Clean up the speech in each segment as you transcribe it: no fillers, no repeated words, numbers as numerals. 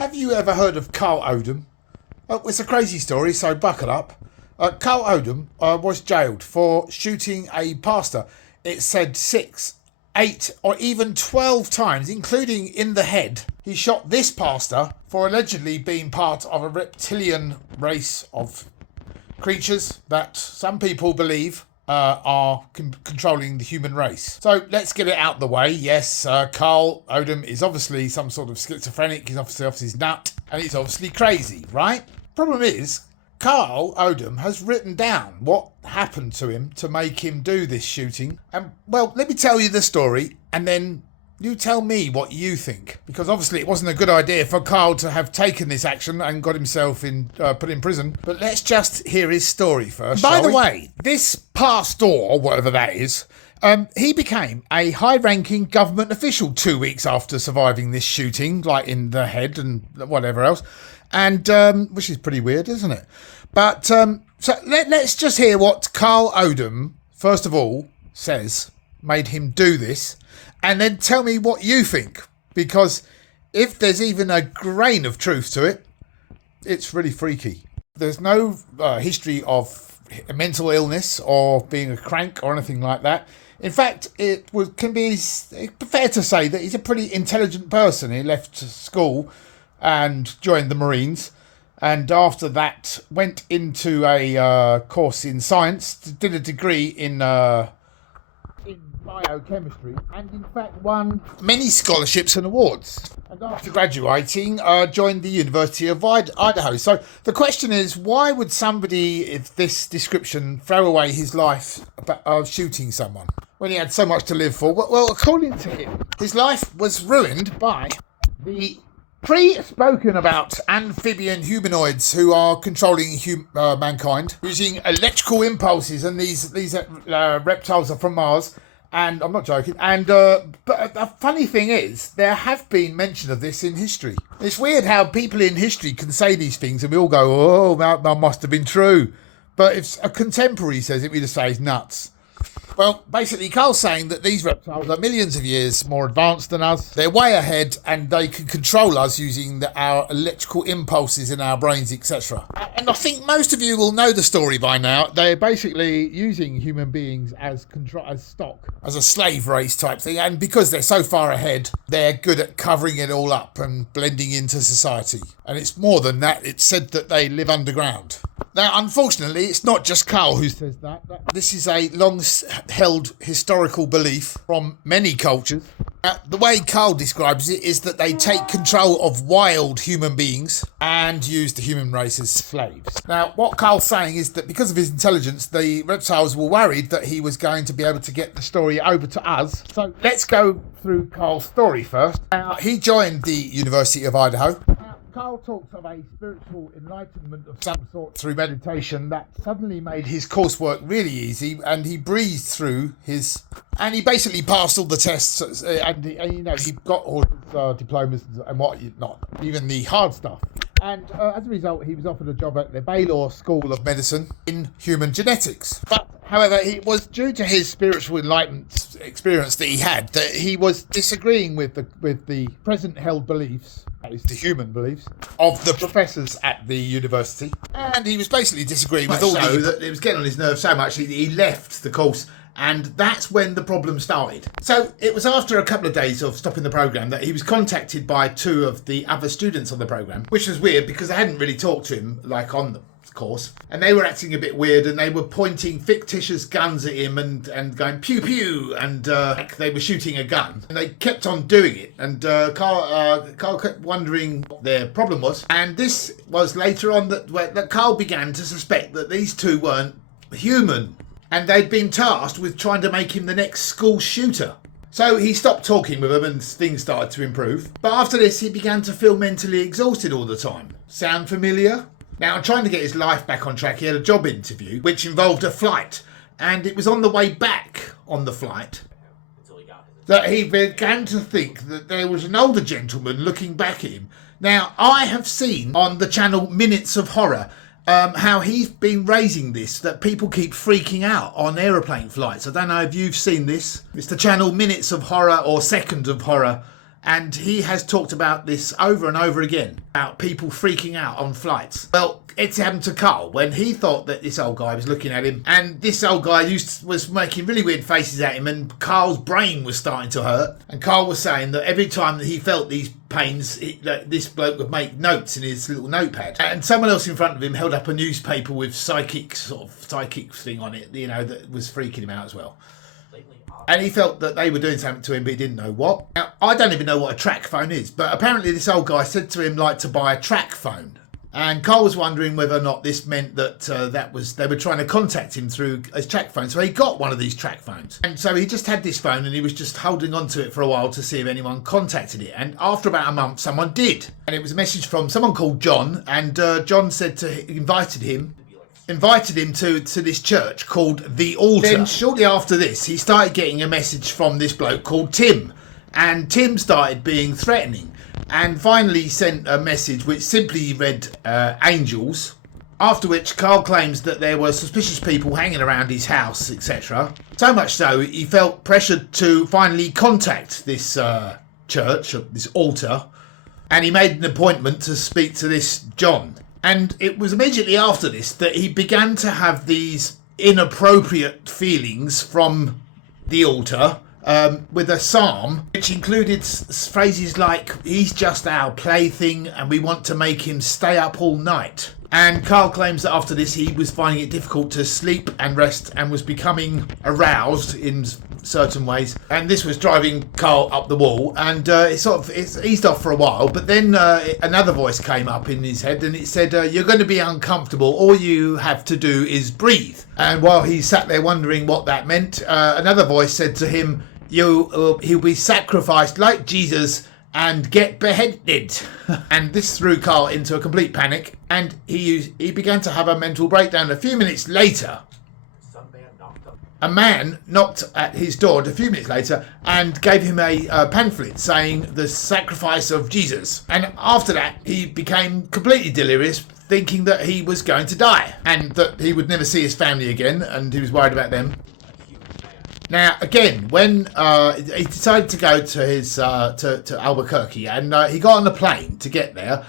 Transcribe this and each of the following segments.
Have you ever heard of Carl Odom? It's a crazy story, so buckle up. Carl Odom was jailed for shooting a pastor. It said 6, 8 or even 12 times, including in the head. He shot this pastor for allegedly being part of a reptilian race of creatures that some people believe are controlling the human race. So let's get it out the way. Yes, Carl Odom is obviously some sort of schizophrenic. He's obviously off his nut, and he's obviously crazy, right? Problem is, Carl Odom has written down what happened to him to make him do this shooting. And, well, let me tell you the story, and then you tell me what you think. Because obviously it wasn't a good idea for Carl to have taken this action and got himself put in prison. But let's just hear his story first. By the way, this pastor, whatever that is, he became a high-ranking government official 2 weeks after surviving this shooting, like in the head and whatever else. And which is pretty weird, isn't it? But so let's just hear what Carl Odom, first of all, says made him do this, and then tell me what you think. Because if there's even a grain of truth to it, it's really freaky. There's no history of mental illness or being a crank or anything like that. In fact, can be fair to say that he's a pretty intelligent person. He left school and joined the Marines, and after that went into a course in science, did a degree in biochemistry, and in fact won many scholarships and awards. And after graduating, joined the University of Idaho. So the question is, why would somebody of this description throw away his life of shooting someone when he had so much to live for? Well, according to him, his life was ruined by the pre-spoken about amphibian humanoids who are controlling mankind using electrical impulses, and these reptiles are from Mars. And I'm not joking. And but the funny thing is, there have been mention of this in history. It's weird how people in history can say these things, and we all go, "Oh, that must have been true." But if a contemporary says it, we just say he's nuts. Well, basically, Carl's saying that these reptiles are millions of years more advanced than us. They're way ahead, and they can control us using our electrical impulses in our brains, etc. And I think most of you will know the story by now. They're basically using human beings as stock, as a slave race type thing. And because they're so far ahead, they're good at covering it all up and blending into society. And it's more than that. It's said that they live underground. Now, unfortunately, it's not just Carl who says that. This is a long-held historical belief from many cultures. The way Carl describes it is that they take control of wild human beings and use the human race as slaves. Now, what Carl's saying is that because of his intelligence, the reptiles were worried that he was going to be able to get the story over to us. So let's go through Carl's story first. He joined the University of Idaho. Carl talks of a spiritual enlightenment of some sort through meditation that suddenly made his coursework really easy, and he breezed through and he basically passed all the tests, and he got all his diplomas and what not, even the hard stuff. And as a result, he was offered a job at the Baylor School of Medicine in human genetics. But however, it was due to his spiritual enlightenment experience that he had that he was disagreeing with the present held beliefs, that is the human beliefs, of the professors at the university. And he was basically disagreeing with all that it was getting on his nerves so much he left the course. And that's when the problem started. So it was after a couple of days of stopping the programme that he was contacted by 2 of the other students on the programme, which was weird because they hadn't really talked to him like on the course, and they were acting a bit weird, and they were pointing fictitious guns at him and going pew pew, and like they were shooting a gun, and they kept on doing it, and Carl kept wondering what their problem was. And this was later on that Carl began to suspect that these 2 weren't human, and they'd been tasked with trying to make him the next school shooter. So he stopped talking with them and things started to improve. But after this, he began to feel mentally exhausted all the time. Sound familiar? Now, trying to get his life back on track, he had a job interview, which involved a flight. And it was on the way back on the flight that he began to think that there was an older gentleman looking back at him. Now, I have seen on the channel Minutes of Horror how he's been raising this, that people keep freaking out on aeroplane flights. I don't know if you've seen this. It's the channel Minutes of Horror or Second of Horror. And he has talked about this over and over again, about people freaking out on flights. Well, it's happened to Carl when he thought that this old guy was looking at him, and this old guy was making really weird faces at him, and Carl's brain was starting to hurt. And Carl was saying that every time that he felt these pains, this bloke would make notes in his little notepad. And someone else in front of him held up a newspaper with psychic thing on it, that was freaking him out as well. And he felt that they were doing something to him, but he didn't know what. Now, I don't even know what a track phone is, but apparently this old guy said to him, to buy a track phone. And Carl was wondering whether or not this meant that they were trying to contact him through a track phone. So he got one of these track phones. And so he just had this phone and he was just holding on to it for a while to see if anyone contacted it. And after about a month, someone did. And it was a message from someone called John. And John invited him to this church called The Altar. Then shortly after this, he started getting a message from this bloke called Tim. And Tim started being threatening. And finally sent a message which simply read angels. After which Carl claims that there were suspicious people hanging around his house, etc. So much so, he felt pressured to finally contact this church, this altar. And he made an appointment to speak to this John. And it was immediately after this that he began to have these inappropriate feelings from the altar, with a psalm which included phrases like, he's just our plaything and we want to make him stay up all night. And Carl claims that after this he was finding it difficult to sleep and rest and was becoming aroused in certain ways, and this was driving Carl up the wall, and it's eased off for a while, but then another voice came up in his head and it said, you're going to be uncomfortable, all you have to do is breathe. And while he sat there wondering what that meant, another voice said to him, he'll be sacrificed like Jesus and get beheaded. And this threw Carl into a complete panic, and he began to have a mental breakdown. A few minutes later, a man knocked at his door a few minutes later and gave him a pamphlet saying the sacrifice of Jesus. And after that, he became completely delirious, thinking that he was going to die and that he would never see his family again, and he was worried about them. Now, again, when he decided to go to his to Albuquerque, and he got on a plane to get there,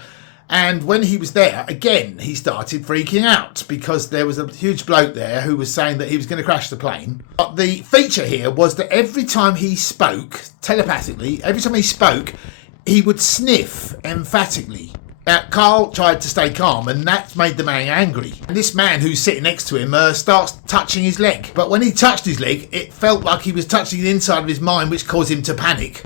and when he was there, again, he started freaking out because there was a huge bloke there who was saying that he was going to crash the plane. But the feature here was that every time he spoke, telepathically, he would sniff emphatically. Now, Carl tried to stay calm, and that made the man angry. And this man who's sitting next to him starts touching his leg. But when he touched his leg, it felt like he was touching the inside of his mind, which caused him to panic.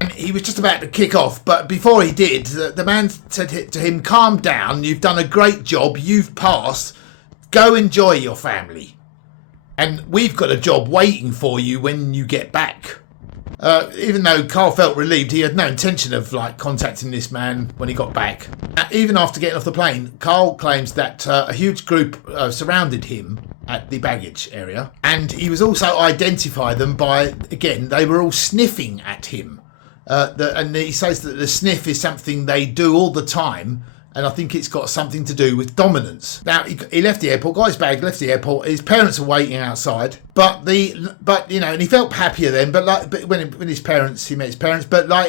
And he was just about to kick off, but before he did, the man said to him, calm down, you've done a great job, you've passed, go enjoy your family. And we've got a job waiting for you when you get back. Even though Carl felt relieved, he had no intention of contacting this man when he got back. Even after getting off the plane, Carl claims that a huge group surrounded him at the baggage area, and he was also identified them by, again, they were all sniffing at him. And he says that the sniff is something they do all the time, and I think it's got something to do with dominance. Now, he left the airport, got his bag, left the airport. His parents were waiting outside, and he felt happier then. But when he met his parents, but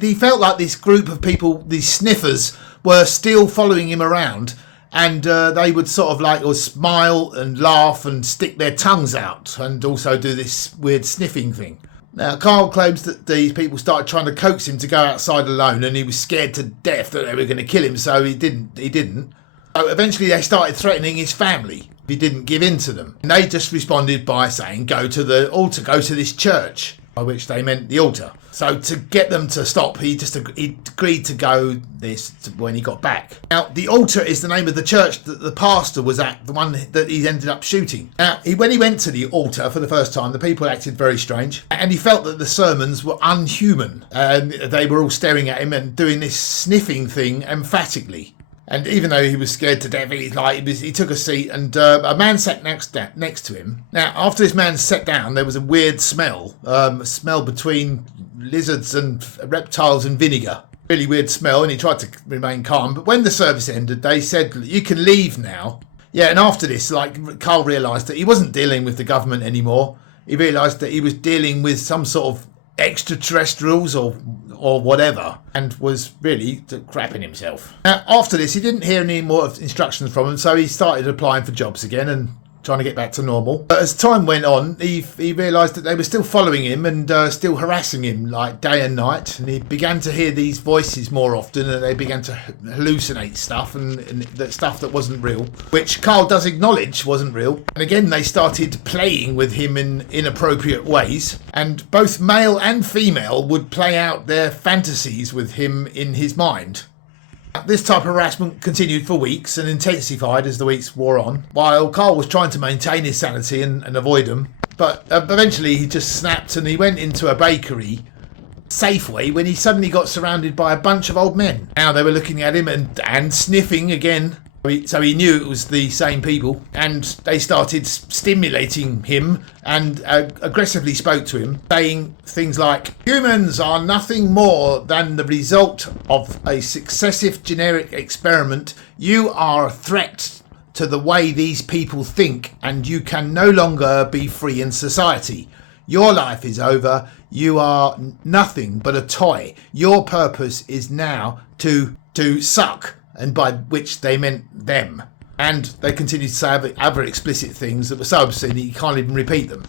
he felt like this group of people, these sniffers, were still following him around, and they would sort of or smile and laugh and stick their tongues out, and also do this weird sniffing thing. Now, Carl claims that these people started trying to coax him to go outside alone, and he was scared to death that they were going to kill him, so he didn't. So eventually they started threatening his family if he didn't give in to them. And they just responded by saying, go to the altar, go to this church, by which they meant the altar. So to get them to stop, he agreed to go when he got back. Now, the altar is the name of the church that the pastor was at, the one that he ended up shooting. Now, when he went to the altar for the first time, the people acted very strange, and he felt that the sermons were unhuman. They were all staring at him and doing this sniffing thing emphatically. And even though he was scared to death, he took a seat, and a man sat next to him. Now, after this man sat down, there was a weird smell, a smell between lizards and reptiles and vinegar. Really weird smell, and he tried to remain calm. But when the service ended, they said, you can leave now. Yeah, and after this, Carl realised that he wasn't dealing with the government anymore. He realised that he was dealing with some sort of extraterrestrials or or whatever, and was really crapping himself. Now, after this, he didn't hear any more instructions from him, so he started applying for jobs again and trying to get back to normal. But as time went on, he realised that they were still following him and still harassing him like day and night, and he began to hear these voices more often, and they began to hallucinate stuff and that stuff that wasn't real, which Carl does acknowledge wasn't real. And again, they started playing with him in inappropriate ways, and both male and female would play out their fantasies with him in his mind. This type of harassment continued for weeks and intensified as the weeks wore on, while Carl was trying to maintain his sanity and avoid them. But eventually he just snapped and he went into a bakery, Safeway, when he suddenly got surrounded by a bunch of old men. Now they were looking at him and sniffing again. So he knew it was the same people, and they started stimulating him and aggressively spoke to him, saying things like, "Humans are nothing more than the result of a successive genetic experiment. You are a threat to the way these people think, and you can no longer be free in society. Your life is over. You are nothing but a toy. Your purpose is now to suck." And by which they meant them. And they continued to say other explicit things that were so obscene that you can't even repeat them.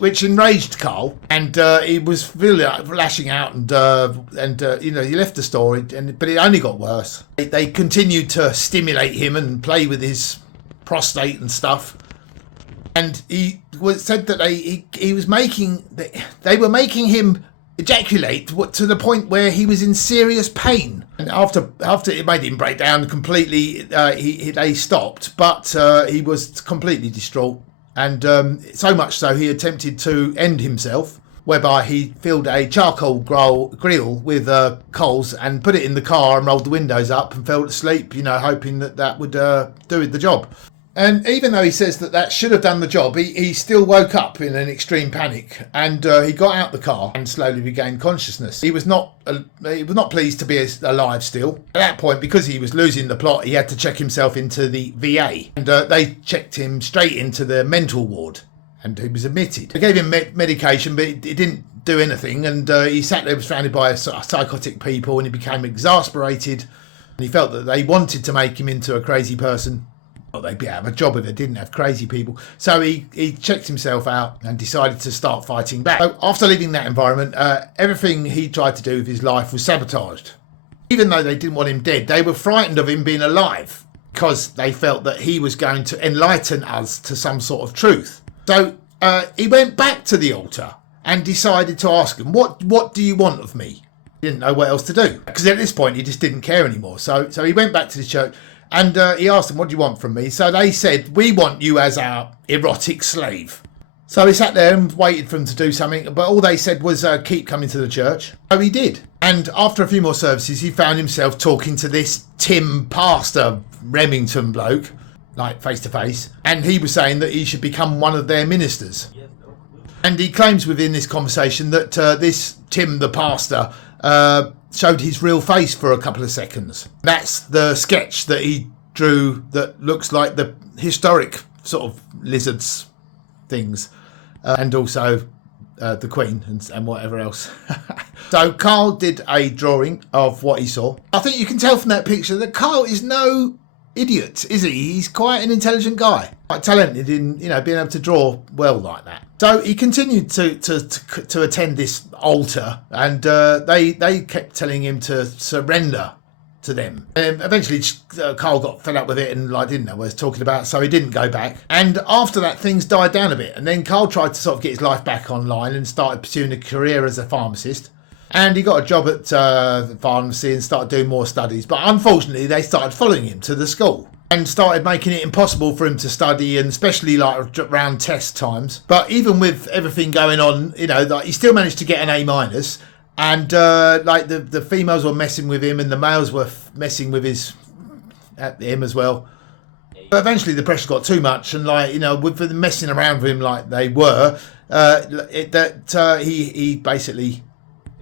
Which enraged Carl, and he was really lashing out, and he left the store, but it only got worse. They continued to stimulate him and play with his prostate and stuff. And he said that they were making him ejaculate to the point where he was in serious pain. And after it made him break down completely, they stopped, but he was completely distraught, and so much so he attempted to end himself, whereby he filled a charcoal grill with coals and put it in the car and rolled the windows up and fell asleep, hoping that would do the job. And even though he says that should have done the job, he still woke up in an extreme panic, and he got out the car and slowly regained consciousness. He was not pleased to be alive still. At that point, because he was losing the plot, he had to check himself into the VA, and they checked him straight into the mental ward, and he was admitted. They gave him medication, but it didn't do anything, and he sat there surrounded by psychotic people, and he became exasperated, and he felt that they wanted to make him into a crazy person. Well, they'd be out of a job if they didn't have crazy people. So he checked himself out and decided to start fighting back. So after leaving that environment, everything he tried to do with his life was sabotaged. Even though they didn't want him dead, they were frightened of him being alive because they felt that he was going to enlighten us to some sort of truth. So he went back to the altar and decided to ask them, what do you want of me? He didn't know what else to do, because at this point he just didn't care anymore. So he went back to the church. And he asked them, "What do you want from me?" So they said, "We want you as our erotic slave." So he sat there and waited for them to do something, but all they said was keep coming to the church. So he did. And after a few more services, he found himself talking to this Tim Pastor Remington bloke, like face to face, and he was saying that he should become one of their ministers. And he claims within this conversation that this Tim the Pastor showed his real face for a couple of seconds. That's the sketch that he drew that looks like the historic sort of lizards things, and also the Queen and whatever else. So Carl did a drawing of what he saw. I think you can tell from that picture that Carl is no idiot, is he? He's quite an intelligent guy, quite talented in being able to draw well like that. So he continued to attend this altar, and they kept telling him to surrender to them. Eventually Carl got fed up with it and didn't know what he was talking about, so he didn't go back. And after that, things died down a bit, and then Carl tried to sort of get his life back online and started pursuing a career as a pharmacist. And he got a job at the pharmacy and started doing more studies. But unfortunately, they started following him to the school and started making it impossible for him to study, and especially around test times. But even with everything going on, he still managed to get an A-. And the females were messing with him, and the males were messing with him as well. But eventually the pressure got too much, and with them messing around with him like they were, he basically...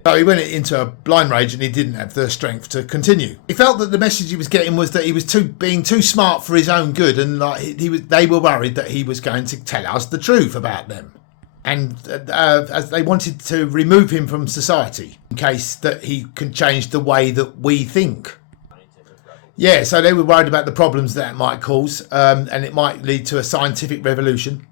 So he went into a blind rage, and he didn't have the strength to continue. He felt that the message he was getting was that he was being too smart for his own good, and they were worried that he was going to tell us the truth about them. And as they wanted to remove him from society in case that he can change the way that we think. Yeah, so they were worried about the problems that might cause, and it might lead to a scientific revolution.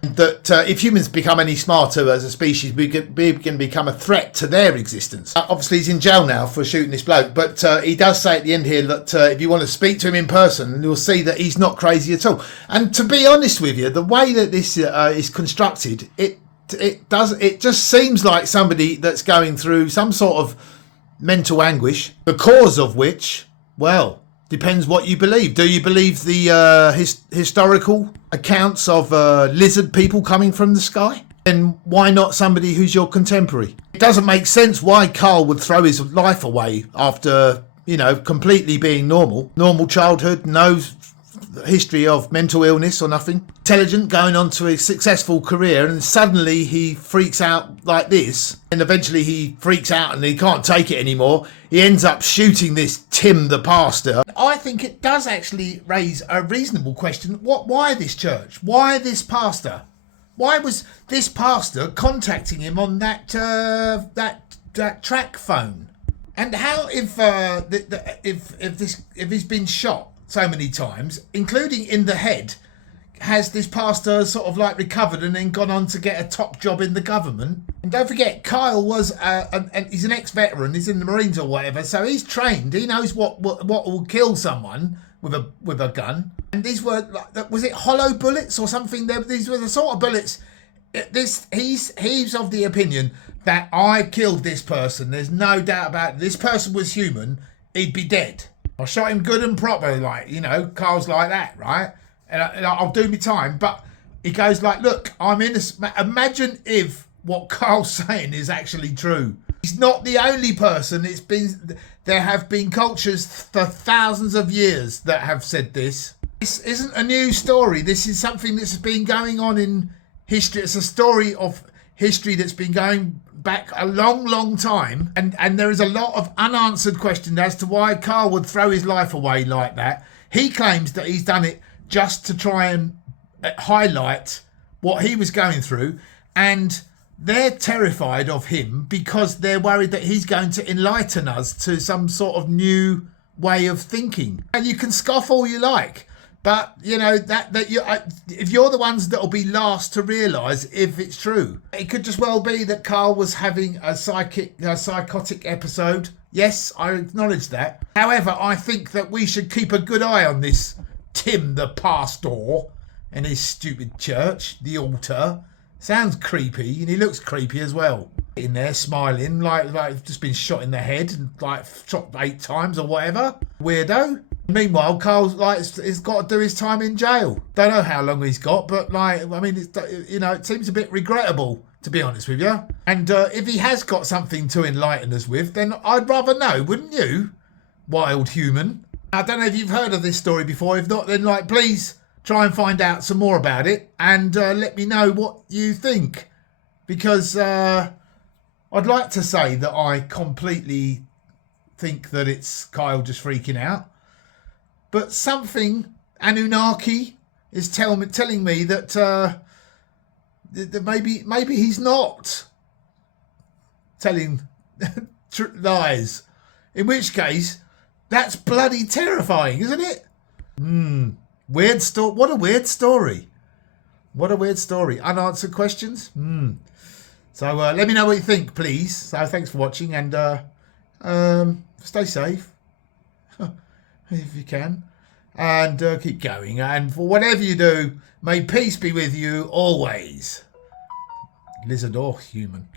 That if humans become any smarter as a species, we can become a threat to their existence. Obviously, he's in jail now for shooting this bloke, but he does say at the end here that if you want to speak to him in person, you'll see that he's not crazy at all. And to be honest with you, the way that this is constructed, it just seems like somebody that's going through some sort of mental anguish, the cause of which, well, depends what you believe. Do you believe the historical accounts of lizard people coming from the sky? Then why not somebody who's your contemporary? It doesn't make sense why Carl would throw his life away after, completely being normal childhood, no history of mental illness or nothing, intelligent, going on to a successful career, and suddenly he freaks out like this, and eventually he freaks out and he can't take it anymore. He ends up shooting this Tim the pastor. I think it does actually raise a reasonable question. Why this church? Why this pastor? Why was this pastor contacting him on that track phone? And how if he's been shot so many times, including in the head, has this pastor sort of like recovered and then gone on to get a top job in the government? And don't forget, Kyle was he's an ex-veteran, he's in the Marines or whatever, so he's trained, he knows what will kill someone with a gun. And these were, was it hollow bullets or something? These were the sort of bullets. He's of the opinion that I killed this person, there's no doubt about it. This person was human, he'd be dead. I shot him good and proper, Carl's like that, right? And I'll do my time. But he goes like, look, I'm innocent. Imagine if what Carl's saying is actually true. He's not the only person. There have been cultures for thousands of years that have said this. This isn't a new story. This is something that's been going on in history. It's a story of history that's been going back a long time, and there is a lot of unanswered questions as to why Carl would throw his life away like that. He claims that he's done it just to try and highlight what he was going through, and they're terrified of him because they're worried that he's going to enlighten us to some sort of new way of thinking. And you can scoff all you like, but if you're the ones that will be last to realise if it's true. It could just well be that Carl was having a psychotic episode. Yes, I acknowledge that. However, I think that we should keep a good eye on this Tim the pastor and his stupid church, the altar. Sounds creepy, and he looks creepy as well. In there smiling like just been shot in the head and shot 8 times or whatever. Weirdo. Meanwhile, Carl's he's got to do his time in jail. Don't know how long he's got, but it seems a bit regrettable, to be honest with you. And if he has got something to enlighten us with, then I'd rather know, wouldn't you, wild human? I don't know if you've heard of this story before. If not, then please try and find out some more about it and let me know what you think, because I'd like to say that I completely think that it's Kyle just freaking out. But something, Anunnaki, is telling me that maybe he's not telling lies. In which case, that's bloody terrifying, isn't it? Weird story. What a weird story. What a weird story. Unanswered questions. So let me know what you think, please. So thanks for watching, and stay safe. If you can, and keep going, and for whatever you do, may peace be with you always, lizard or human.